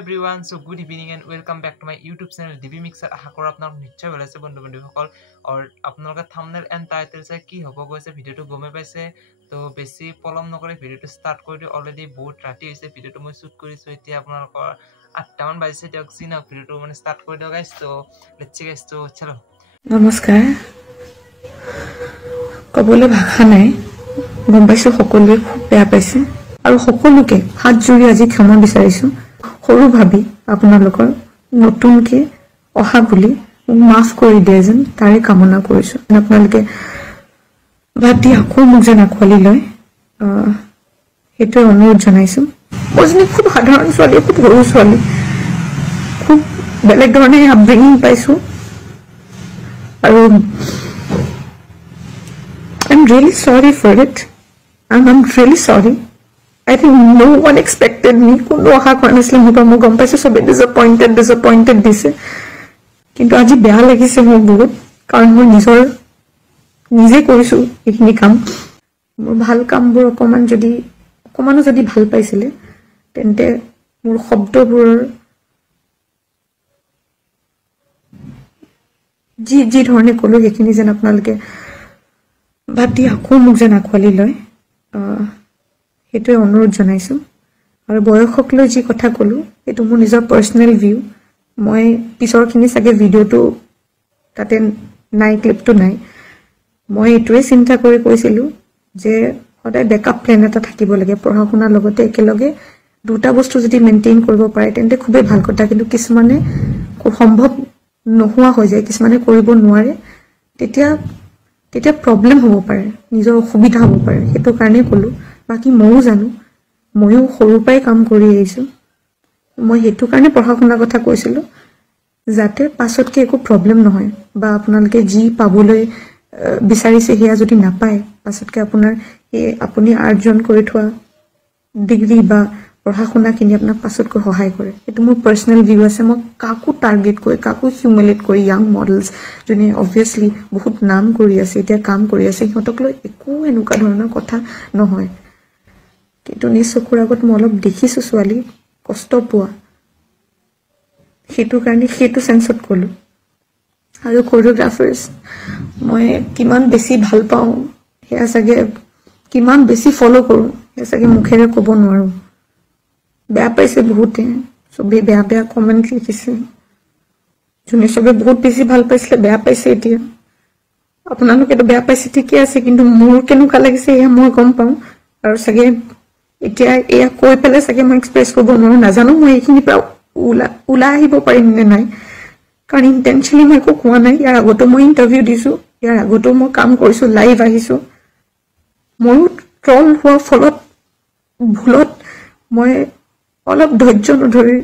everyone, so good evening and welcome back to my YouTube channel DB Mixer. आशा करो आपनार निश्चय ভাল আছে বন্ধু বান্ধৱীসকল और আপোনালোকৰ থাম্বনেল এণ্ড টাইটেল চাই কি হ'ব গৈছে ভিডিওটো গমে পাইছে তো বেছি পলম নকৰি ভিডিওটো ষ্টাৰ্ট কৰি দিও অলৰেডি বহুত ৰাতি হৈছে ভিডিওটো মই শুট কৰিছো এতিয়া আপোনালোকৰ 8টা মান বাজিছে দিয়ক চিনা ভিডিওটো মানে ষ্টাৰ্ট কৰি দিও গাইস তো লেটস সি গাইস তো চলো নমস্কাৰ কবলৈ ভাষা নাই গম পাইছো সকলোৱে খুব বেয়া পাইছে আৰু সকলোকে হাত জোৰি আজি ক্ষমা বিচাৰিছো সৰু ভাবি আপোনালোকৰ নতুনকে অহা বুলি মাফ কৰি দিয়ে যেন তাৰে কামনা কৰিছো আপোনালোকে ভাতি আকৌ মোক যেন আঁকোৱালি লয় সেইটো অনুৰোধ জনাইছো মই খুব সাধাৰণ ছোৱালী খুব সৰু ছোৱালী খুব বেলেগ ধৰণে আপব্ৰিঙিং পাইছো আৰু I'm really sorry for it and I'm really sorry I think no one expected me কোনো আশা কৰা নাছিল মই গম পাইছো সবে disappointed দিছে কিন্তু আজি বেয়া লাগিছে মোৰ বহুত কাৰণ মই নিজে কৰিছো এইখিনি কাম মোৰ ভাল কামবোৰ অকমানো যদি ভাল পাইছিলে তেন্তে মোৰ শব্দবোৰ যি ধৰণে ক'লো সেইখিনি যেন আপোনালোকে ভাতি আকৌ মোক যেন আঁকোৱালি লয় সেইটো অনুৰোধ জনাইছো আৰু বয়সক লৈ যি কথা ক'লো সেইটো মোৰ নিজৰ পাৰ্সোনেল ভিউ মই পিছৰখিনি চাগে ভিডিওটো তাতে নাই ক্লিপটো নাই মই এইটোৱে চিন্তা কৰি কৈছিলো যে সদায় বেকআপ প্ল্যান এটা থাকিব লাগে পঢ়া শুনাৰ লগতে একেলগে দুটা বস্তু যদি মেইনটেইন কৰিব পাৰে তেন্তে খুবেই ভাল কথা কিন্তু কিছুমানে খুব সম্ভৱ নোহোৱা হৈ যায় কিছুমানে কৰিব নোৱাৰে তেতিয়া প্ৰবলেম হ'ব পাৰে নিজৰ অসুবিধা হ'ব পাৰে সেইটো কাৰণে ক'লো বাকি ময়ো জানো ময়ো সৰু পাই কাম কৰি আহিছো মই সেইটো কাৰণে পঢ়া শুনাৰ কথা কৈছিলো যাতে পাছতকে একো প্ৰবলেম নহয় বা আপোনালোকে যি পাবলৈ বিচাৰিছে হিয়া যদি নাপায় পাছতকে আপুনি আৰ্জন কৰি থোৱা ডিগ্ৰী বা পঢ়া শুনা কিনি আপোনাক পাছতকৈ সহায় কৰে সেইটো মোৰ পাৰ্সোনেল ভিউ আছে মই কাকো টাৰ্গেট কৰি কাকো হিউমিলেট কৰি ইয়াং মডেলছ যোনে অবভিয়াছলি বহুত নাম কৰি আছে এতিয়া কাম কৰি আছে সিহঁতক লৈ একো এনেকুৱা ধৰণৰ কথা নহয় কিন্তু নিজ চকুৰ আগত মই অলপ দেখিছো ছোৱালী কষ্ট পোৱা সেইটো কাৰণে সেইটো সেন্সত ক'লো আৰু কোৰিওগ্ৰাফাৰ্ছ মই কিমান বেছি ভাল পাওঁ সেয়া চাগে কিমান বেছি ফলো কৰোঁ সেয়া চাগে মুখেৰে ক'ব নোৱাৰো বেয়া পাইছে বহুতে সবে বেয়া কমেন্ট লিখিছে যোনে সবে বহুত বেছি ভাল পাইছিলে বেয়া পাইছে এতিয়া আপোনালোকেতো বেয়া পাইছে ঠিকই আছে কিন্তু মোৰ কেনেকুৱা লাগিছে এয়া মই গম পাওঁ আৰু চাগে এতিয়া এয়া কৈ পেলাই চাগে মই এক্সপ্ৰেছ কৰিব নোৱাৰো নাজানো মই এইখিনি পৰা ওলাই আহিব পাৰিম নে নাই কাৰণ ইনটেনচনলি মই একো কোৱা নাই ইয়াৰ আগতো মই ইণ্টাৰভিউ দিছো ইয়াৰ আগতো মই কাম কৰিছো লাইভ আহিছো ময়ো ট্ৰল হোৱা ফলত ভুলত মই অলপ ধৈৰ্য নধৰি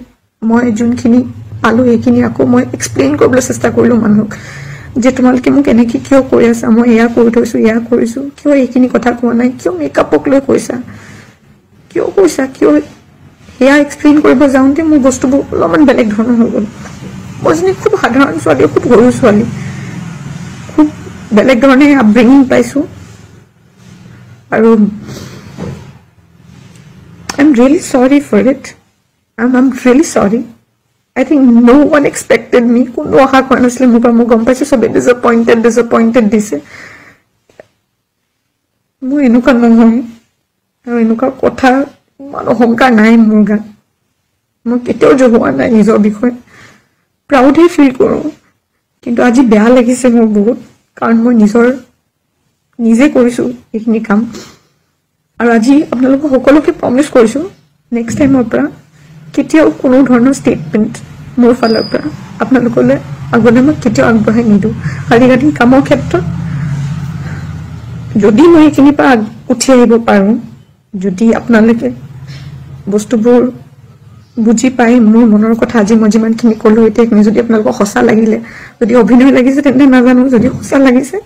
মই যোনখিনি পালো এইখিনি আকৌ মই এক্সপ্লেইন কৰিবলৈ চেষ্টা কৰিলো মানুহক যে তোমালোকে মোক এনেকৈ কিয় কৈ আছা মই এয়া কৰি থৈছো এয়া কৰিছো কিয় এইখিনি কথা কোৱা নাই কিয় মেকআপক লৈ কৈছা কিয় এয়া এক্সপ্লেইন কৰিব যাওঁতে মোৰ বস্তুবোৰ অলপমান বেলেগ ধৰণৰ হৈ গ'ল মই খুব সাধাৰণ ছোৱালী খুব সৰু ছোৱালী খুব বেলেগ ধৰণে আপব্ৰিঙিং পাইছো আৰু I'm really sorry for it. I'm really sorry. I think no one expected me. কোনো আশা কৰা নাছিল মই গম পাইছো সবে disappointed দিছে মই এনেকুৱা নহয় আৰু এনেকুৱা কথা ইমান অহংকাৰ নাই মোৰ গাত মই কেতিয়াও জগোৱা নাই নিজৰ বিষয়ে প্ৰাউডে ফিল কৰোঁ কিন্তু আজি বেয়া লাগিছে মোৰ বহুত কাৰণ মই নিজে কৰিছো এইখিনি কাম আৰু আজি আপোনালোকক সকলোকে প্ৰমিছ কৰিছো নেক্সট টাইমৰ পৰা কেতিয়াও কোনো ধৰণৰ ষ্টেটমেণ্ট মোৰ ফালৰ পৰা আপোনালোকলৈ আগলৈ মই কেতিয়াও আগবঢ়াই নিদিওঁ আজিকালি কামৰ ক্ষেত্ৰত যদি মই এইখিনিৰ পৰা উঠি আহিব পাৰোঁ যদি আপোনালোকে বস্তুবোৰ বুজি পাই মোৰ মনৰ কথা আজি মই যিমানখিনি ক'লো এতিয়া যদি আপোনালোকক সঁচা লাগিলে যদি অভিনয় লাগিছে তেন্তে নাজানো যদি সঁচা লাগিছে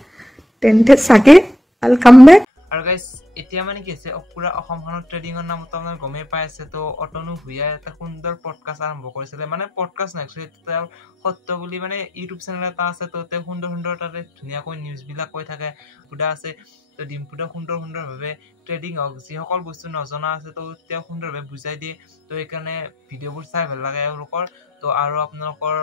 তেন্তে চাগে I'll come back আৰু গাইস এতিয়া মানে কি হৈছে পুৰা অসমখনত ট্ৰেডিঙৰ নামত আপোনাৰ গমেই পাই আছে তো অতনু ভূঞাই এটা সুন্দৰ পডকাষ্ট আৰম্ভ কৰিছিলে মানে পডকাষ্ট নাই তেওঁৰ সত্য বুলি মানে ইউটিউব চেনেল এটা আছে তো তেওঁ সুন্দৰ তাতে ধুনীয়াকৈ নিউজবিলাক কৈ থাকে পুৰা আছে তো ডিম্পুদা সুন্দৰভাৱে ট্ৰেডিং হওক যিসকল বস্তু নজনা আছে তো তেওঁ সুন্দৰভাৱে বুজাই দিয়ে তো এইকাৰণে ভিডিঅ'বোৰ চাই ভাল লাগে এওঁলোকৰ তো আৰু আপোনালোকৰ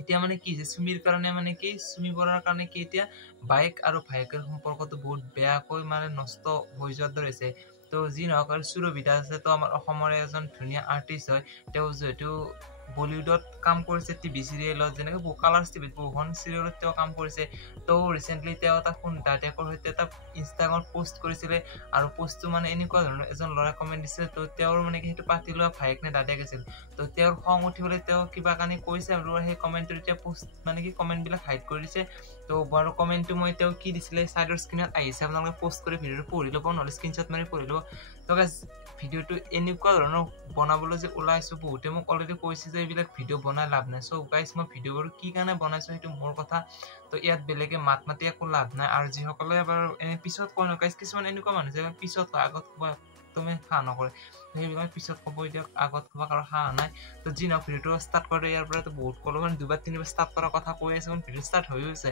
এতিয়া মানে কি চুমিৰ কাৰণে মানে কি চুমি বৰাৰ কাৰণে কি এতিয়া বাইক আৰু ভাইকেৰ সম্পৰ্কটো বহুত বেয়াকৈ মানে নষ্ট হৈ যোৱাৰ দৰে হৈছে তো যি নহওক আৰু সুৰভিদা আছে তো আমাৰ অসমৰে এজন ধুনীয়া আৰ্টিষ্ট হয় তেওঁ যিহেতু বলিউডত কাম কৰিছে টিভি চিৰিয়েলত যেনেকৈ কালাৰ্ছ টিভিত বহুখন চিৰিয়েলত তেওঁ কাম কৰিছে তো ৰিচেণ্টলি তেওঁ এটা দাদাকৰ সৈতে এটা ইনষ্টাগ্ৰামত পোষ্ট কৰিছিলে আৰু পোষ্টটো মানে এনেকুৱা ধৰণৰ এজন ল'ৰাই কমেণ্ট দিছিলে তো তেওঁৰ মানে কি সেইটো পাতি লোৱা ভায়েক নে দাদাক আছিল তো তেওঁৰ খং উঠিবলৈ তেওঁ কিবা কানি কৈছে আৰু সেই কমেণ্টটো এতিয়া পোষ্ট মানে কি কমেণ্টবিলাক হাইড কৰি দিছে তো বাৰু কমেণ্টটো মই তেওঁ কি দিছিলে চাইডৰ স্ক্ৰীনত আহিছে আপোনালোকে পোষ্ট কৰি ভিডিঅ'টো পঢ়ি ল'ব নহ'লে স্ক্ৰীনশ্বট মাৰি পঢ়ি ল'ব তো ভিডিঅ'টো এনেকুৱা ধৰণৰ বনাবলৈ যে ওলাইছোঁ বহুতে মোক অলৰেডি কৈছে যে এইবিলাক ভিডিঅ' বনাই লাভ নাই চ' গাইজ মই ভিডিঅ'বোৰ কি কাৰণে বনাইছোঁ সেইটো মোৰ কথা তো ইয়াত বেলেগে মাত মাতি একো লাভ নাই আৰু যিসকলে বাৰু এনে পিছত কয় গাইজ কিছুমান এনেকুৱা মানুহ যে পিছত কয় আগত ক'বা তুমি সাহ নকৰে সেইবিলাক পিছত ক'ব দিয়ক আগত ক'বা কাৰো সাহ নাই তো যি নহওক ভিডিঅ'টো ষ্টাৰ্ট কৰে ইয়াৰ পৰাতো বহুত ক'লো মানে 2-3 বাৰ ষ্টাৰ্ট কৰাৰ কথা কৈ আছে ভিডিঅ' ষ্টাৰ্ট হৈ গৈছে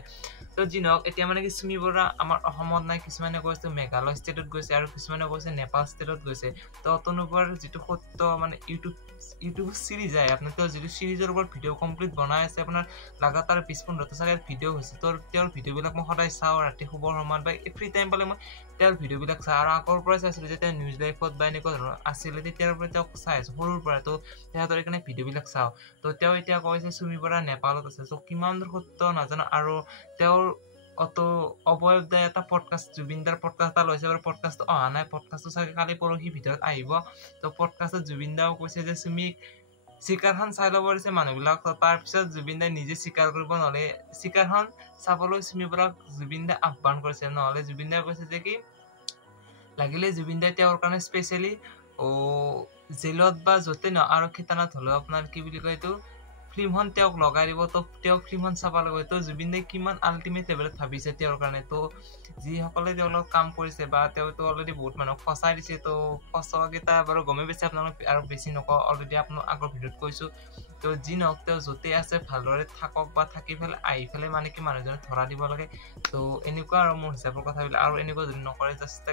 তো যি নহওক এতিয়া মানে কি চুমি বৰা আমাৰ অসমত নাই কিছুমানে কৈছে মেঘালয় ষ্টেটত গৈছে আৰু কিছুমানে কৈছে নেপাল ষ্টেটত গৈছে তো অতনুবৰ যিটো সত্য মানে ইউটিউব চিৰিজ আহে আপোনাৰ তেওঁ যিটো চিৰিজৰ ওপৰত ভিডিঅ' কমপ্লিট বনাই আছে আপোনাৰ লাগাতাৰ 20-15টা চাগে ভিডিঅ' হৈছে তো তেওঁৰ ভিডিঅ'বিলাক মই সদায় চাওঁ ৰাতি শুবৰ সময়ত বা ফ্ৰী টাইম পালে মই তেওঁৰ ভিডিঅ'বিলাক চাওঁ আৰু আগৰ পৰাই চাইছিলোঁ যে তেওঁ নিউজ লাইফত বা এনেকুৱা ধৰণৰ আছিলে তেতিয়াৰ পৰা তেওঁক চাই আছোঁ সৰুৰ পৰা তো তেহেঁতৰ এইকাৰণে ভিডিঅ'বিলাক চাওঁ তো তেওঁ এতিয়া কৈছে চুমি বৰা নেপালত আছে চ' কিমান দূৰ সত্য নাজানো আৰু তেওঁৰ অত অবয়ব দাই এটা পডকাষ্ট জুবিনদাৰ পডকাষ্ট এটা লৈছে বাৰু পডকাষ্টটো অহা নাই পডকাষ্টটো চাগে কালি পৰহি ভিতৰত আহিব তো পডকাষ্টত জুবিনদাও কৈছে যে চুমিক চিকাৰখন চাই ল'ব দিছে মানুহবিলাক তাৰপিছত জুবিনদাই নিজে চিকাৰ কৰিব নহ'লে চিকাৰখন চাবলৈ চুমি বৰাক জুবিনদাই আহ্বান কৰিছে নহ'লে জুবিনদাই কৈছে যে কি লাগিলে জুবিনদাই তেওঁৰ কাৰণে স্পেচিয়েলি জেলত বা য'তে ন আৰক্ষী থানাত হ'লেও আপোনাৰ কি বুলি কয় এইটো ফিল্মখন তেওঁক লগাই দিব তো তেওঁক ফিল্মখন চাব লাগিব তো জুবিনদাই কিমান আল্টিমেট লেভেলত ভাবিছে তেওঁৰ কাৰণে তো যিসকলে তেওঁলোক কাম কৰিছে বা তেওঁতো অলৰেডি বহুত মানুহক ফচাই দিছে তো ফচকেইটা বাৰু গমেই পাইছে আপোনালোক আৰু বেছি নকওঁ অলৰেডি আপোনাক আগৰ ভিডিঅ'ত কৈছোঁ তো যি নহওক তেওঁ য'তেই আছে ভালদৰে থাকক বা থাকি পেলাই আহি পেলাই মানে কি মানুহজনে ধৰা দিব লাগে তো এনেকুৱা আৰু মোৰ হিচাপৰ কথাবিলাক আৰু এনেকুৱা যদি নকৰে জাষ্ট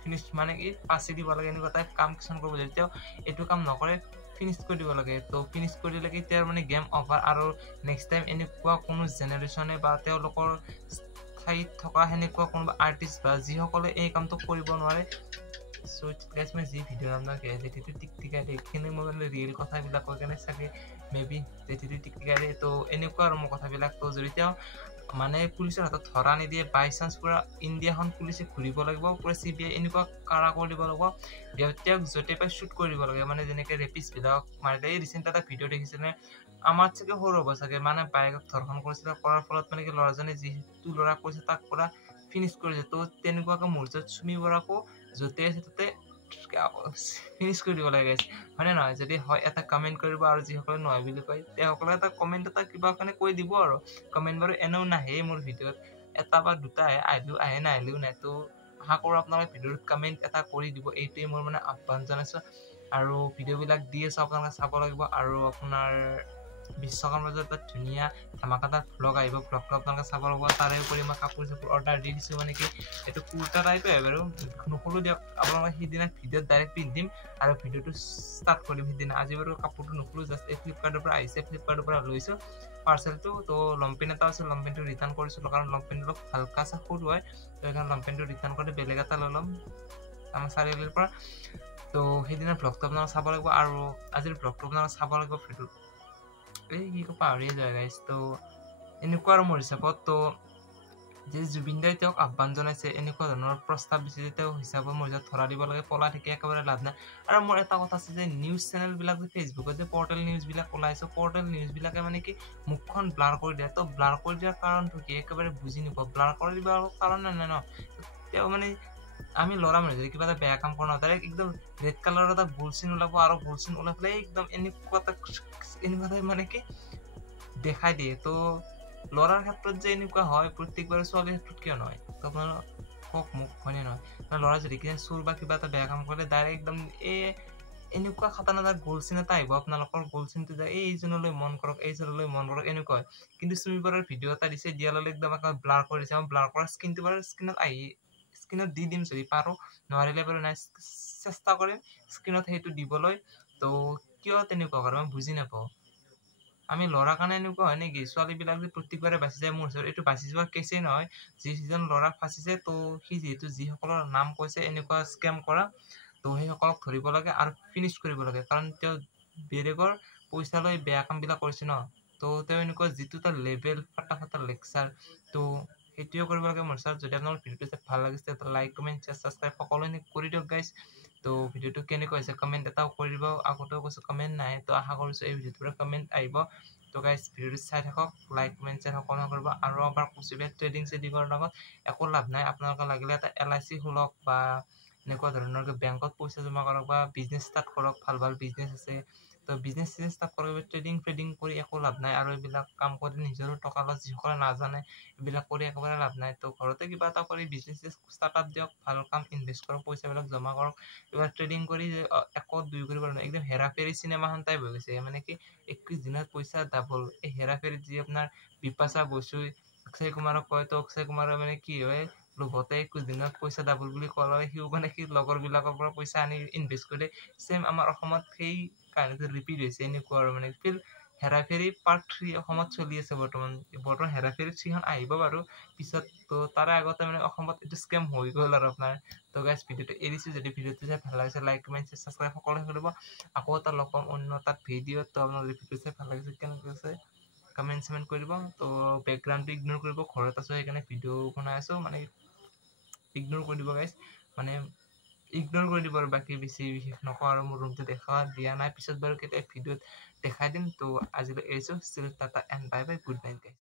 ফিনিছ মানে কি পাচি দিব লাগে এনেকুৱা টাইপ কাম কিছুমান কৰিব যদি তেওঁ এইটো কাম নকৰে ফিনিছ কৰি দিব লাগে তো ফিনিছ কৰি দিলে কি তেওঁৰ মানে গেম অভাৰ আৰু নেক্সট টাইম এনেকুৱা কোনো জেনেৰেশ্যনে বা তেওঁলোকৰ ঠাইত থকা সেনেকুৱা কোনোবা আৰ্টিষ্ট বা যিসকলে এই কামটো কৰিব নোৱাৰে চ' গাইজ মই যি ভিডিঅ' আপোনাক জেঠিটো টিকটিকাই দিয়ে এইখিনি মই মানে ৰিয়েল কথাবিলাক কৈ কেনে চাগে মেবি জেঠিটো টিকটিকাই দিয়ে তো এনেকুৱা আৰু মোৰ কথাবিলাক তো যদি তেওঁ মানে পুলিচৰ হাতত ধৰা নিদিয়ে বাই চান্স পুৰা ইণ্ডিয়াখন পুলিচে ঘূৰিব লাগিব পুৰা CBI এনেকুৱা কাৰা কৰি দিব লাগিব তেওঁক য'তে পাই শ্বুট কৰি দিব লাগে মানে যেনেকৈ ৰেপিষ্টবিলাক মাৰিলে এই ৰিচেণ্ট এটা ভিডিঅ' দেখিছিলে আমাৰ চাগে সৰু হ'ব চাগে মানে বাইকক ধৰ্ষণ কৰিছিলে কৰাৰ ফলত মানে কি ল'ৰাজনে যিটো ল'ৰা কৈছে তাক পুৰা ফিনিছ কৰিছে তো তেনেকুৱাকৈ মুহূৰ্তত চুমি বৰাকো য'তে আছে ত'তে ফিনিছ কৰি দিব লাগে হয়নে নহয় যদি হয় এটা কমেণ্ট কৰিব আৰু যিসকলে নহয় বুলি কয় তেওঁসকলে এটা কমেণ্ট এটা কিবা কাৰণে কৈ দিব আৰু কমেণ্ট বাৰু এনেও নাহে মোৰ ভিডিঅ'ত এটা বা দুটা আহিলেও আহে নাহিলেও নাই তো আশা কৰোঁ আপোনালোকে ভিডিঅ'ত কমেণ্ট এটা কৰি দিব এইটোৱে মোৰ মানে আহ্বান জনাইছোঁ আৰু ভিডিঅ'বিলাক দি আছোঁ আপোনালোকে চাব লাগিব আৰু আপোনাৰ বিশ্বকৰ্মাৰ এটা ধুনীয়া ধামাকাদাৰ ভ্লগ আহিব ভ্লগটো আপোনালোকে চাব লাগিব তাৰে উপৰি মই কাপোৰ চাপোৰ অৰ্ডাৰ দি দিছোঁ মানে কি এইটো কুৰ্তা টাইপে হয় বাৰু নুখোলোঁ দিয়ক আপোনালোকে সিদিনা ভিডিঅ'ত ডাইৰেক্ট পিন্ধিম আৰু ভিডিঅ'টো ষ্টাৰ্ট কৰিম সিদিনা আজি বাৰু কাপোৰটো নুখোলোঁ জাষ্ট এই ফ্লিপকাৰ্টৰ পৰা আহিছে ফ্লিপকাৰ্টৰ পৰা লৈছোঁ পাৰ্চেলটো তো লংপেণ্ট এটা আছিল লংপেণ্টটো ৰিটাৰ্ণ কৰিছিলোঁ কাৰণ লংপেণ্টটো অলপ হালকা চা সৰু হয় তো সেইকাৰণে লংপেণ্টটো ৰিটাৰ্ণ কৰি বেলেগ এটা লৈ ল'ম আমাৰ চাৰিআলিৰ পৰা তো সেইদিনা ভ্লগটো আপোনালোকে চাব লাগিব আৰু আজিৰ ভ্লগটো আপোনালোকে চাব লাগিব ভিডিঅ'টো এই কি পাহৰিয়ে যায় গাইজ তো এনেকুৱা আৰু মোৰ হিচাপত তো যে জুবিনদাই তেওঁক আহ্বান জনাইছে এনেকুৱা ধৰণৰ প্ৰস্তাৱ দিছে যে তেওঁ হিচাপত মোৰ হিচাপত ধৰা দিব লাগে পলা থাকি একেবাৰে লাভ নাই আৰু মোৰ এটা কথা আছে যে নিউজ চেনেলবিলাক যে ফেচবুকত যে পৰ্টেল নিউজবিলাক ওলাইছে পৰ্টেল নিউজবিলাকে মানে কি মুখখন ব্লাৰ কৰি দিয়ে তো ব্লাৰ কৰি দিয়াৰ কাৰণটো কি একেবাৰে বুজি নোপোৱা ব্লাৰ কৰি দিবৰ কাৰণ নাই ন তেওঁ মানে আমি ল'ৰা মানুহ যদি কিবা এটা বেয়া কাম কৰোঁ ডাইৰেক্ট একদম ৰেড কালাৰৰ এটা গোল চিন ওলাব আৰু গোল চিন ওলাই পেলাই একদম এনেকুৱা মানে কি দেখাই দিয়ে তো ল'ৰাৰ ক্ষেত্ৰত যে এনেকুৱা হয় প্ৰত্যেকবাৰে ছোৱালীৰ ক্ষেত্ৰত কিয় নহয় তো আপোনাৰ কওক মোক হয়নে নহয় ল'ৰা যদি কিনে চোৰ বা কিবা এটা বেয়া কাম কৰিলে ডাইৰেক্ট একদম এনেকুৱা খাতানা এটা গোল চিন এটা আহিব আপোনালোকৰ গোল চিনটো যে এইজনলৈ মন কৰক এনেকুৱা কিন্তু চুমি বৰাৰ ভিডিঅ' এটা দিছে দিয়া ললে একদম ব্লাৰ কৰি দিছে ব্লাৰ কৰা স্ক্ৰীনটো বাৰু স্ক্ৰীনত দি দিম যদি পাৰো নোৱাৰিলে বাৰু নাই চেষ্টা কৰিম স্ক্ৰীনত সেইটো দিবলৈ তো কিয় তেনেকুৱা কৰে মই বুজি নাপাওঁ আমি ল'ৰা কাৰণে এনেকুৱা হয় নেকি ছোৱালীবিলাক যে প্ৰত্যেকবাৰে বাচি যায় মোৰ ওচৰত এইটো বাচি যোৱা কেছেই নহয় যিজন ল'ৰা ফাঁচিছে তো সি যিহেতু যিসকলৰ নাম কৈছে এনেকুৱা স্কেম কৰা তো সেইসকলক ধৰিব লাগে আৰু ফিনিছ কৰিব লাগে কাৰণ তেওঁ বেলেগৰ পইচা লৈ বেয়া কামবিলাক কৰিছে ন তো তেওঁ এনেকুৱা যিটো এটা লেভেল ফাটা লেকচাৰ তো সেইটোৱে কৰিব লাগে মোৰ ছাৰ যদি আপোনাৰ ভিডিঅ'টো ভাল লাগিছে তো লাইক কমেণ্ট শ্বেয়াৰ ছাবস্ক্ৰাইব সকলোৱে কৰি দিয়ক গাইজ তো ভিডিঅ'টো কেনেকুৱা হৈছে কমেণ্ট এটাও কৰি দিব আগতেও কৈছোঁ কমেণ্ট নাই তো আশা কৰিছোঁ এই ভিডিঅ'টোৰ পৰা কমেণ্ট আহিব তো গাইজ ভিডিঅ'টো চাই থাকক লাইক কমেণ্ট শ্বেয়াৰ সকলোৱে কৰিব আৰু এবাৰ কৈছোঁ ট্ৰেডিং চেডিঙৰ লগত একো লাভ নাই আপোনালোকে লাগিলে এটা LIC খোলক বা এনেকুৱা ধৰণৰ বেংকত পইচা জমা কৰক বা বিজনেছ ষ্টাৰ্ট কৰক ভাল বিজনেছ আছে তো বিজনেছ ষ্টাৰ্ট কৰিব ট্ৰেডিং কৰি একো লাভ নাই আৰু এইবিলাক কাম কৰি নিজৰো টকা লছ যিসকলে নাজানে এইবিলাক কৰি একেবাৰে লাভ নাই তো ঘৰতে কিবা এটা কৰি বিজনেছ ষ্টাৰ্টআপ দিয়ক ভাল কাম ইনভেষ্ট কৰক পইচাবিলাক জমা কৰক এইবাৰ ট্ৰেডিং কৰি একত দুই কৰিব পাৰে একদম হেৰাফেৰী চিনেমাখন টাইপ হৈ গৈছে মানে কি 21 দিনত পইচা ডাবল এই হেৰাফেৰীত যি আপোনাৰ বিপাশা বসু অক্ষয় কুমাৰক কয় তো অক্ষয় কুমাৰৰ মানে কি হয় লোভতে 21 দিনত পইচা ডাবল বুলি কোৱাৰ সিও মানে কি লগৰবিলাকৰ পৰা পইচা আনি ইনভেষ্ট কৰিলে চেম আমাৰ অসমত সেই কাহিনীটো ৰিপিট হৈছে এনেকুৱা আৰু মানে ফিল হেৰাফেৰী পাৰ্ট 3 অসমত চলি আছে বৰ্তমান হেৰাফেৰী 3খন আহিব বাৰু পিছত তো তাৰে আগতে মানে অসমত এইটো স্কেম হৈ গ'ল আৰু আপোনাৰ তো গাইজ ভিডিঅ'টো এৰিছোঁ যদি ভিডিঅ'টো চাই ভাল লাগিছে লাইক কমেণ্ট ছাবস্ক্ৰাইব সকলোৱে কৰিব আকৌ এটা লগ পাম অন্য তাত ভিডিঅ'ত তো আপোনাৰ ভিডিঅ' চাই ভাল লাগিছে কেনেকৈ আছে কমেণ্ট কৰিব তো বেকগ্ৰাউণ্ডটো ইগনোৰ কৰিব ঘৰত আছোঁ সেইকাৰণে ভিডিঅ' বনাই আছোঁ মানে ইগনোৰ কৰি দিব গাইজ মানে ইগনোৰ কৰি দিব আৰু বাকী বেছি বিশেষ নকওঁ আৰু মোৰ ৰুমটো দেখা দিয়া নাই পিছত বাৰু কেতিয়া ভিডিঅ'ত দেখাই দিম তো আজিলৈ এৰিছোঁ still tata and bye bye good night guys